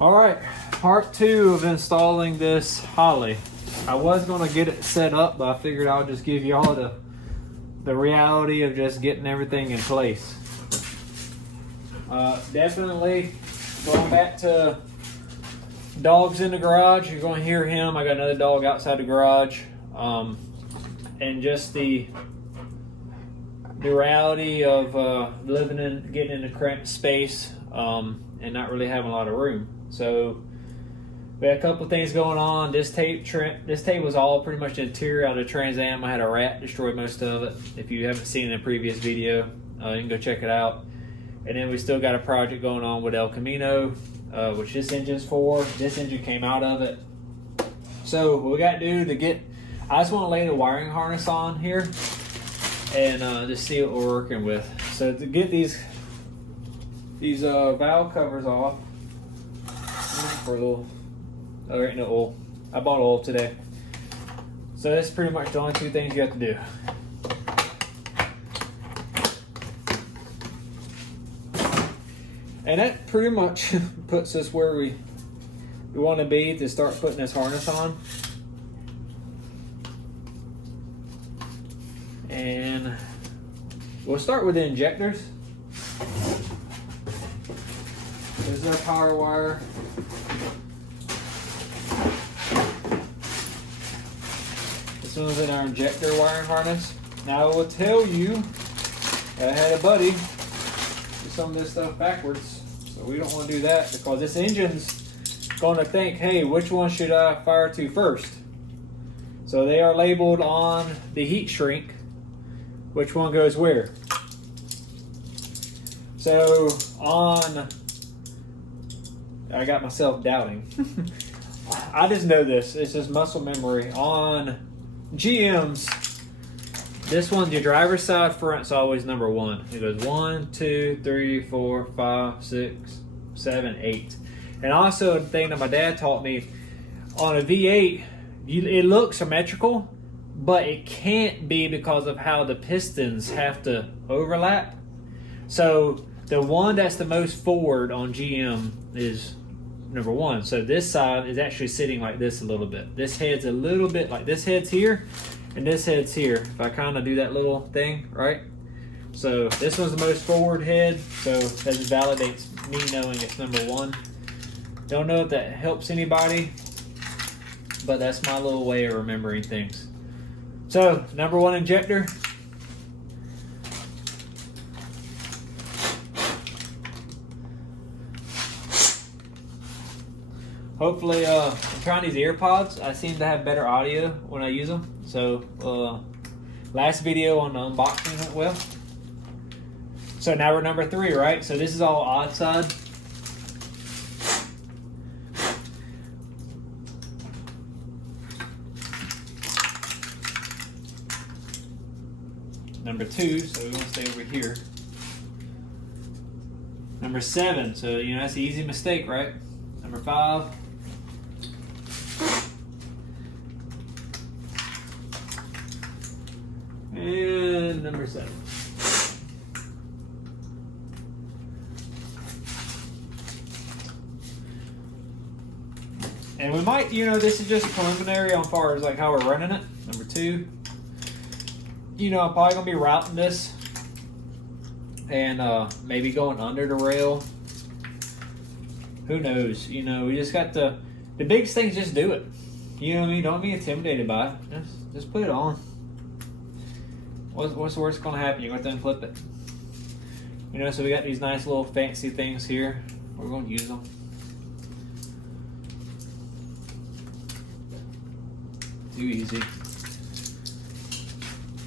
All right, part 2 of installing this Holley. I was gonna get it set up, but I figured I'll just give y'all the reality of just getting everything in place. Definitely going back to dogs in the garage. You're gonna hear him. I got another dog outside the garage. And just the reality of getting in a cramped space and not really having a lot of room. So we had a couple things going on. This tape was all pretty much the interior out of the Trans Am. I had a rat destroy most of it. If you haven't seen it in a previous video, you can go check it out. And then we still got a project going on with El Camino, which this engine's for. This engine came out of it. So what we got to do I just want to lay the wiring harness on here and just see what we're working with. So to get these valve covers off, for a little, oh, there ain't no oil. I bought oil today. So that's pretty much the only 2 things you have to do. And that pretty much puts us where we want to be to start putting this harness on. And we'll start with the injectors. There's our power wire. This one's in our injector wiring harness. Now I will tell you, I had a buddy do some of this stuff backwards, so we don't want to do that because this engine's going to think, hey, which one should I fire to first? So they are labeled on the heat shrink, which one goes where. So I got myself doubting. I just know this. It's just muscle memory. On GM's, this one, your driver's side front's always number 1. It goes 1, 2, 3, 4, 5, 6, 7, 8. And also the thing that my dad taught me, on a V8, it looks symmetrical, but it can't be because of how the pistons have to overlap. So the one that's the most forward on GM is number 1. So this side is actually sitting like this a little bit. This head's a little bit like this head's here and this head's here. If I kind of do that little thing, right? So this one's the most forward head. So that just validates me knowing it's number 1. Don't know if that helps anybody, but that's my little way of remembering things. So number 1 injector. Hopefully, I'm trying these AirPods. I seem to have better audio when I use them. So, last video on the unboxing went well. So now we're number 3, right? So this is all odd side. Number 2, so we're gonna stay over here. Number 7, so that's an easy mistake, right? Number 5. And number 7. And we might, this is just preliminary on far as like how we're running it. Number 2. I'm probably gonna be routing this and maybe going under the rail. Who knows? We just got the biggest thing is just do it. You know what I mean? Don't be intimidated by it. Just put it on. What's the worst gonna happen? You're going to unflip it. So we got these nice little fancy things here. We're going to use them. Too easy.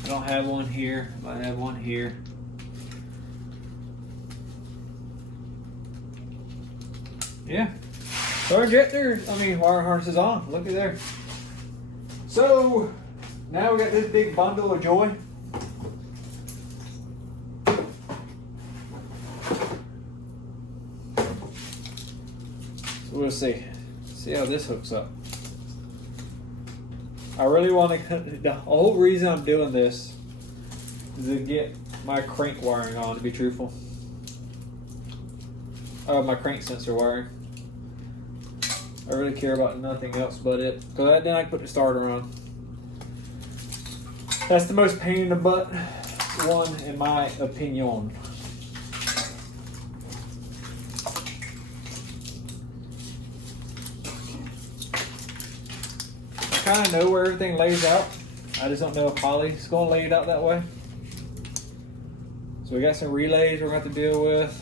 I don't have one here, but I have one here. Yeah. So our injector, wire harness is on. Look at there. So now we got this big bundle of joy. So we'll see how this hooks up. I really want to, the whole reason I'm doing this is to get my crank wiring on, to be truthful. My crank sensor wiring. I really care about nothing else but it. So then I can put the starter on. That's the most pain in the butt one in my opinion. I kind of know where everything lays out. I just don't know if Holley's going to lay it out that way. So we got some relays we're going to have to deal with.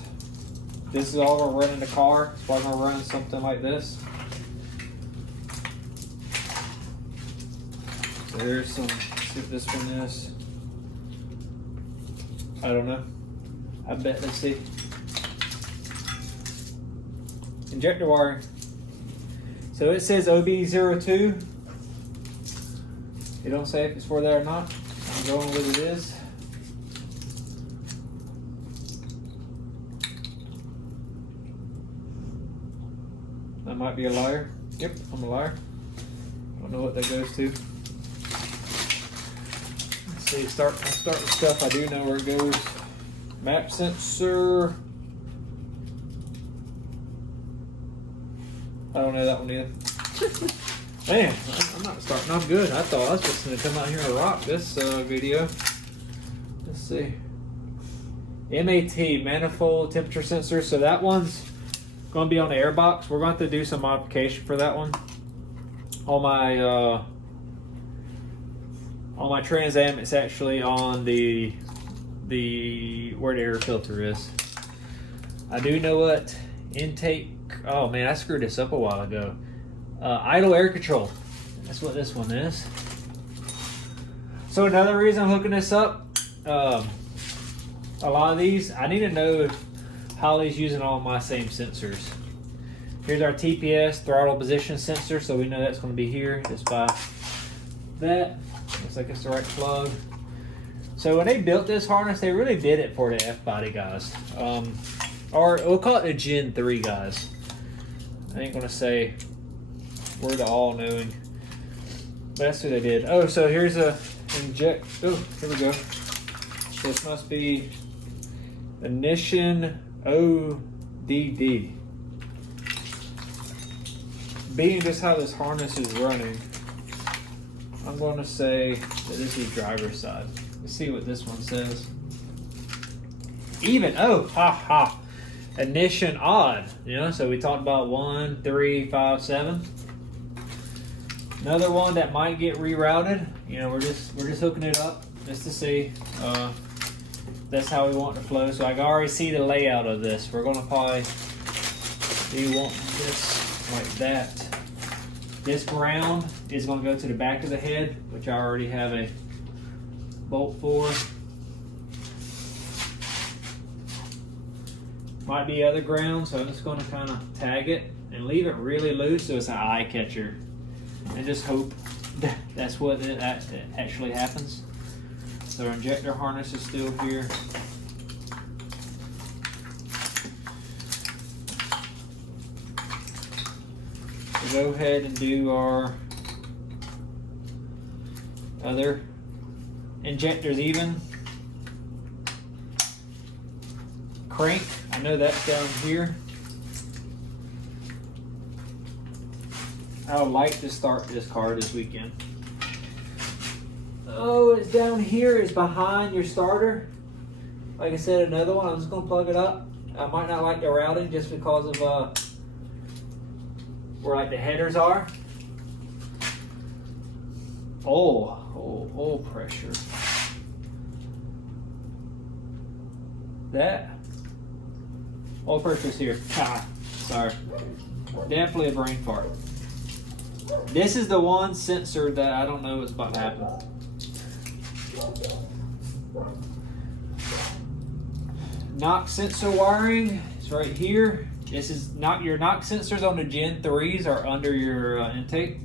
This is all we're running the car. So I'm going to run something like this. So there's some, let's see what this one is. I don't know. I bet, let's see. Injector wiring. So it says OB02. It don't say if it's for that or not. I'm going with it is. I might be a liar. Yep, I'm a liar. I don't know what that goes to. Let's see, I'll start with stuff I do know where it goes. Map sensor. I don't know that one either. Man, I'm not starting off good. I thought I was just going to come out here and rock this video. Let's see. MAT, manifold temperature sensor. So that one's going to be on the airbox. We're going to have to do some modification for that one. On my Trans Am, it's actually on the where the air filter is. I do know what intake. Oh man, I screwed this up a while ago. Idle air control. That's what this one is. So another reason I'm hooking this up, a lot of these, I need to know if Holley's using all my same sensors. Here's our TPS, throttle position sensor, so we know that's going to be here just by that. Looks like it's the right plug. So when they built this harness, they really did it for the F-body guys. Or we'll call it the Gen 3 guys. I ain't going to say we're the all-knowing. But that's what they did. Oh, so here's a inject. Oh, here we go. This must be ignition ODD. Being just how this harness is running, I'm going to say that this is driver's side. Let's see what this one says. Even, oh, ha ha. Ignition odd. You know, so we talked about 1, 3, 5, 7. Another one that might get rerouted. You know, we're just hooking it up just to see. That's how we want it to flow. So I can already see the layout of this. We're going to probably do want this like that. This ground is going to go to the back of the head, which I already have a bolt for. Might be other ground, so I'm just going to kind of tag it and leave it really loose so it's an eye catcher. And just hope that's what that actually happens. So our injector harness is still here. So go ahead and do our other injectors even. Crank, I know that's down here. I would like to start this car this weekend. Oh, it's down here. It's behind your starter. Like I said, another one. I'm just going to plug it up. I might not like the routing just because of where like the headers are. Oil pressure. That oil pressure's here. Sorry. Definitely a brain fart. This is the one sensor that I don't know what's about to happen. Knock sensor wiring is right here. This is not your knock sensors on the Gen 3s are under your intake.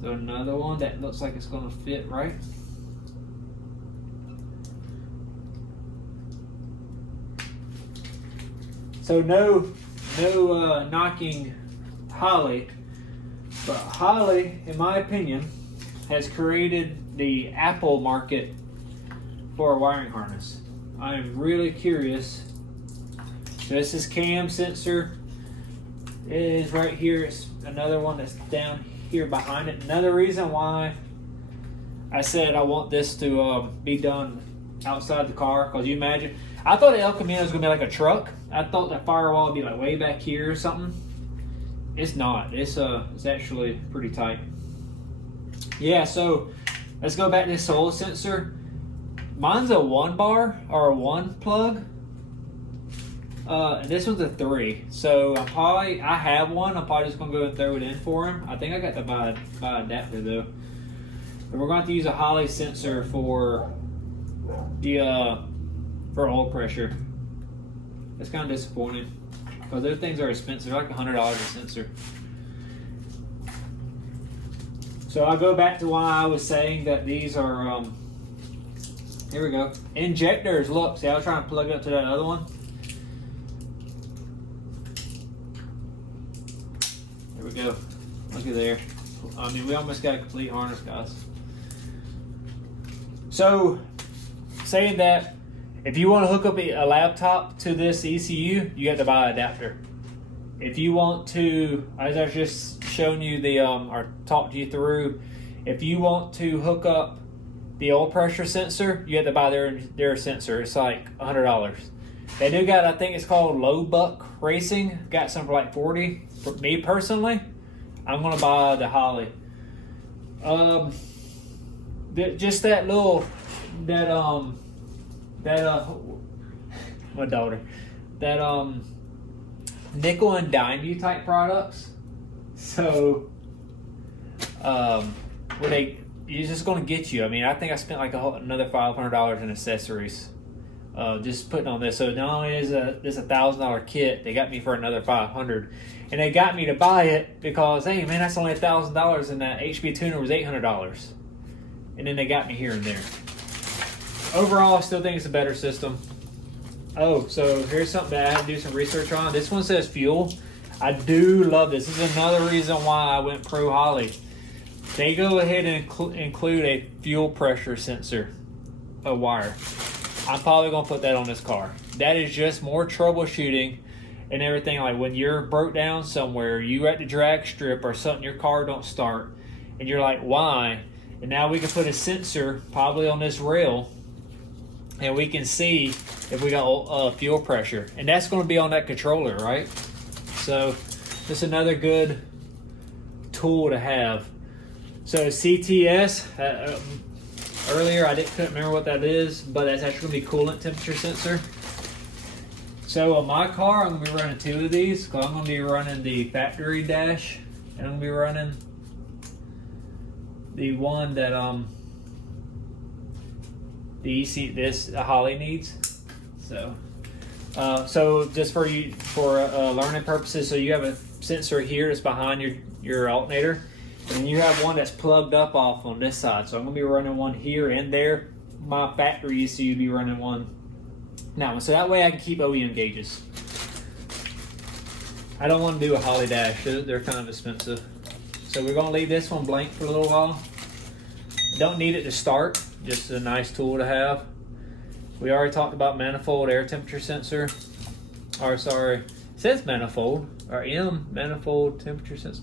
So another one that looks like it's going to fit right. So no knocking Holley, but Holley, in my opinion, has created the Apple market for a wiring harness. I am really curious. So this is cam sensor. is right here. It's another one that's down here behind it. Another reason why I said I want this to be done outside the car, because you imagine, I thought the El Camino was gonna be like a truck. I thought the firewall would be like way back here or something. It's not. It's actually pretty tight. Yeah, so let's go back to this soil sensor. Mine's a 1 bar or a 1 plug. And this one's a 3. So I have one. I'm probably just gonna go and throw it in for him. I think I got to buy adapter though. And we're going to have to use a Holley sensor for the for oil pressure. It's kind of disappointing because those things are expensive. They're like $100 a sensor. So I'll go back to why I was saying that these are here we go, injectors. Look, see, I was trying to plug it up to that other one. There we go. Look at there. I mean, we almost got a complete harness, guys. So, saying that, if you want to hook up a laptop to this ECU, you have to buy an adapter. If you want to, as I was just showing you or talked you through, if you want to hook up the oil pressure sensor, you have to buy their sensor. It's like $100. They do got, I think it's called Low Buck Racing. Got some for like $40. For me personally, I'm gonna buy the Holley. Just that little, my daughter, that nickel and dime you type products. So, it's just gonna get you. I mean, I think I spent like another $500 in accessories, just putting on this. So not only is this $1,000 kit, they got me for another $500, and they got me to buy it because, hey man, that's only $1,000, and that HB tuner was $800, and then they got me here and there. Overall, I still think it's a better system. Oh, so here's something that I had to do some research on. This one says fuel. I do love this. This is another reason why I went pro Holley. They go ahead and include a fuel pressure sensor, a wire. I'm probably going to put that on this car. That is just more troubleshooting and everything. Like when you're broke down somewhere, you at the drag strip or something, your car don't start, and you're like, why? And now we can put a sensor probably on this rail, and we can see if we got fuel pressure. And that's going to be on that controller, right? So just another good tool to have. So CTS, earlier I couldn't remember what that is, but that's actually going to be coolant temperature sensor. So on my car, I'm going to be running 2 of these, because I'm going to be running the factory dash, and I'm going to be running the one that the Holley needs. So just for learning purposes, so you have a sensor here that's behind your alternator, and you have one that's plugged up off on this side. So I'm going to be running one here and there. My factory ECU be running one now. So that way I can keep OEM gauges. I don't want to do a Holley dash. They're kind of expensive. So we're going to leave this one blank for a little while. Don't need it to start. Just a nice tool to have. We already talked about manifold air temperature sensor. Or sorry, it says manifold. Or manifold temperature sensor.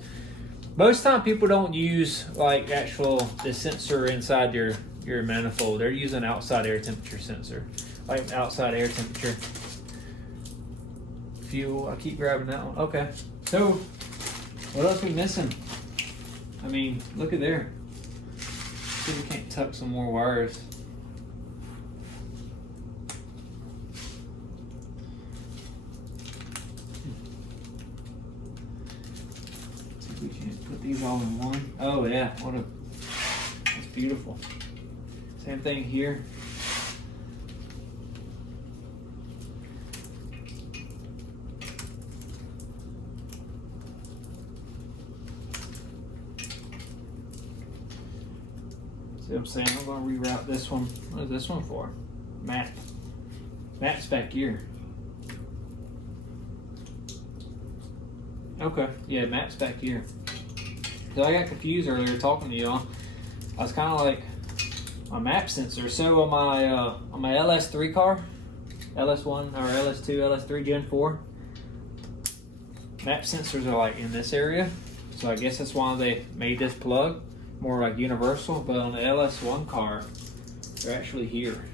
Most time people don't use like the sensor inside your manifold. They're using outside air temperature sensor, like outside air temperature. Fuel. I keep grabbing that one. Okay. So what else are we missing? I mean, look at there. See if we can't tuck some more wires. We can't put these all in one. Oh yeah, that's beautiful. Same thing here. See what I'm saying? I'm going to reroute this one. What is this one for? Map. Map's back here. Okay, yeah, map's back here. So I got confused earlier talking to y'all. I was kind of like, my map sensor. So on my LS3 car, LS1 or LS2, LS3 Gen 4, map sensors are like in this area. So I guess that's why they made this plug more like universal. But on the LS1 car, they're actually here.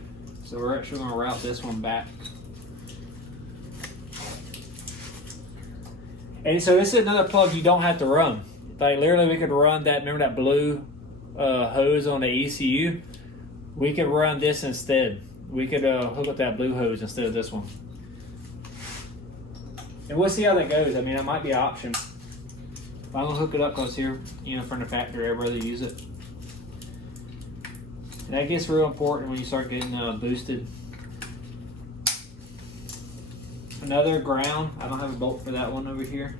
So we're actually going to route this one back. And so this is another plug you don't have to run. Like literally we could run that, remember that blue hose on the ECU? We could run this instead. We could hook up that blue hose instead of this one. And we'll see how that goes. I mean, it might be an option. I'm gonna hook it up because here, you know, from the factory, everybody use it. And that gets real important when you start getting boosted. Another ground. I don't have a bolt for that one over here,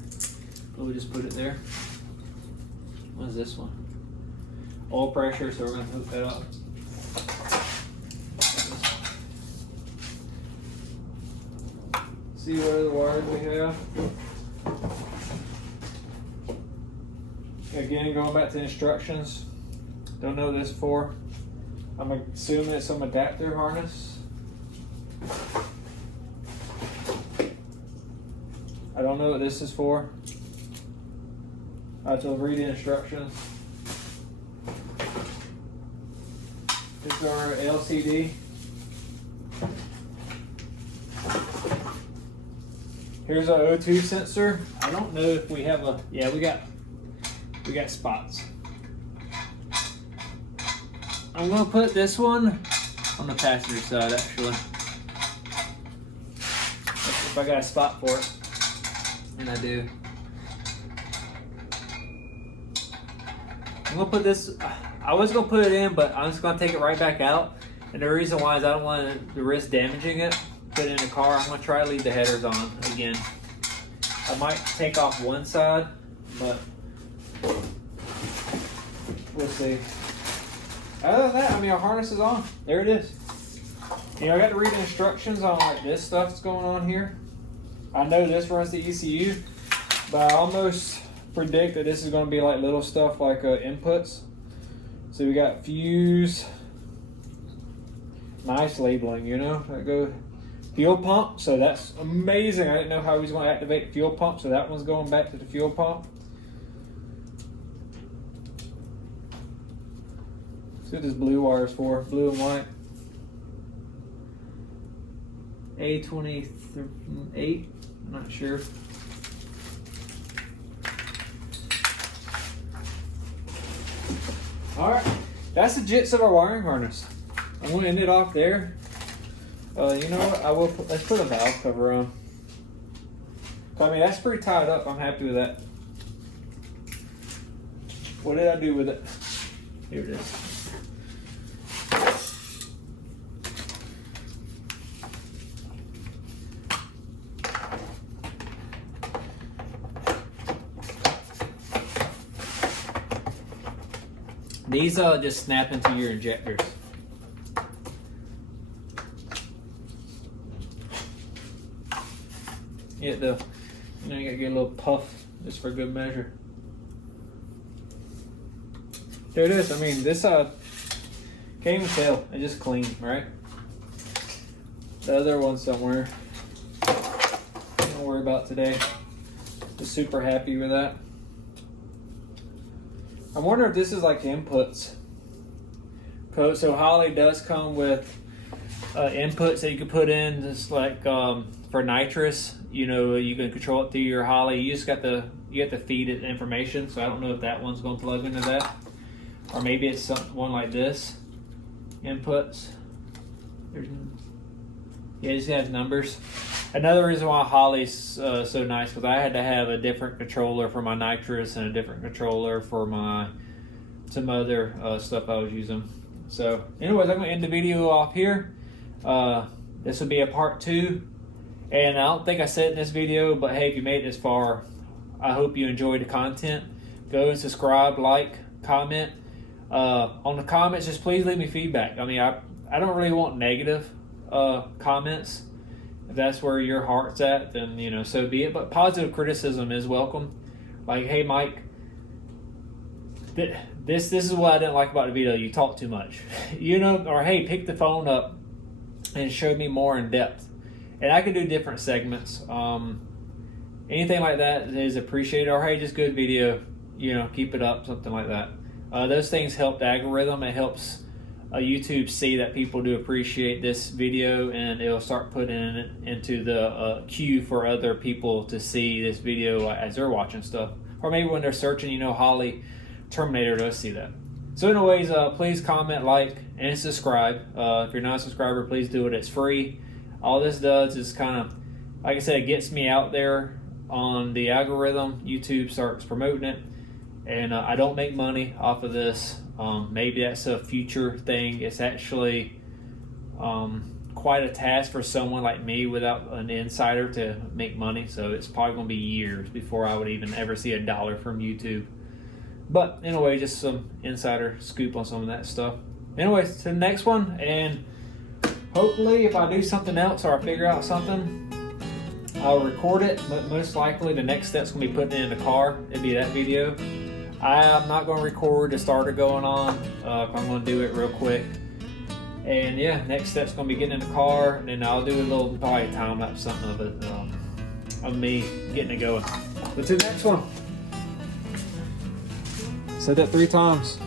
but we'll just put it there. What is this one? Oil pressure, so we're gonna hook that up. See what other wires we have. Again, going back to the instructions. Don't know what this for. I'm assuming it's some adapter harness. I don't know what this is for. I have to read the instructions. This is our LCD. Here's our O2 sensor. I don't know if we have a, yeah, we got spots. I'm gonna put this one on the passenger side actually. If I got a spot for it, and I do. I'm gonna put this, I was gonna put it in, but I'm just gonna take it right back out. And the reason why is I don't want to risk damaging it. Put it in the car. I'm gonna try to leave the headers on again. I might take off one side, but we'll see. Other than that, I mean, our harness is on. There it is. You know, I got to read the instructions on like this stuff that's going on here. I know this runs the ECU, but I almost predict that this is going to be like little stuff like inputs. So we got fuse. Nice labeling, you know. I go fuel pump, so that's amazing. I didn't know how he was going to activate the fuel pump, so that one's going back to the fuel pump. See what this blue wire is for, blue and white. A28, I'm not sure. Alright, that's the gist of our wiring harness. I'm going to end it off there. You know what? I will. Let's put a valve cover on. I mean, that's pretty tied up. I'm happy with that. What did I do with it? Here it is. These just snap into your injectors. Yeah, you know, you gotta get a little puff just for good measure. There it is. I mean, this can't even tell. It just clean, right? The other one somewhere. Don't worry about today. Just super happy with that. I wonder if this is like inputs. So Holley does come with inputs that you can put in, just like for nitrous. You know, you can control it through your Holley. You just got to feed it information. So I don't know if that one's going to plug into that, or maybe it's one like this. Inputs. Yeah, it just has numbers. Another reason why Holley's so nice, because I had to have a different controller for my nitrous and a different controller for some other stuff I was using. So anyways, I'm going to end the video off here. This will be a part 2. And I don't think I said in this video, but hey, if you made it this far, I hope you enjoyed the content. Go and subscribe, like, comment. On the comments, just please leave me feedback. I mean, I don't really want negative comments. If that's where your heart's at, then, you know, so be it. But positive criticism is welcome. Like, hey, Mike, this is what I didn't like about the video. You talk too much. You know, or hey, pick the phone up and show me more in depth. And I can do different segments. anything like that is appreciated. Or hey, just good video, you know, keep it up, something like that. Those things help the algorithm. It helps YouTube see that people do appreciate this video, and it'll start putting it into the queue for other people to see this video as they're watching stuff. Or maybe when they're searching, you know, Holley Terminator, they'll see that. So anyways, please comment, like, and subscribe. If you're not a subscriber, please do it. It's free. All this does is kind of, like I said, it gets me out there on the algorithm. YouTube starts promoting it. And I don't make money off of this. Maybe that's a future thing. It's actually quite a task for someone like me without an insider to make money. So it's probably going to be years before I would even ever see $1 from YouTube. But anyway, just some insider scoop on some of that stuff. Anyways, to the next one. And hopefully if I do something else or I figure out something, I'll record it. But most likely the next step's going to be putting it in the car. It'd be that video. I'm not going to record the starter going on. I'm going to do it real quick. And yeah, next step's going to be getting in the car, and then I'll do a little probably time lapse something of it, of me getting it going. But to the next one. Said that 3 times.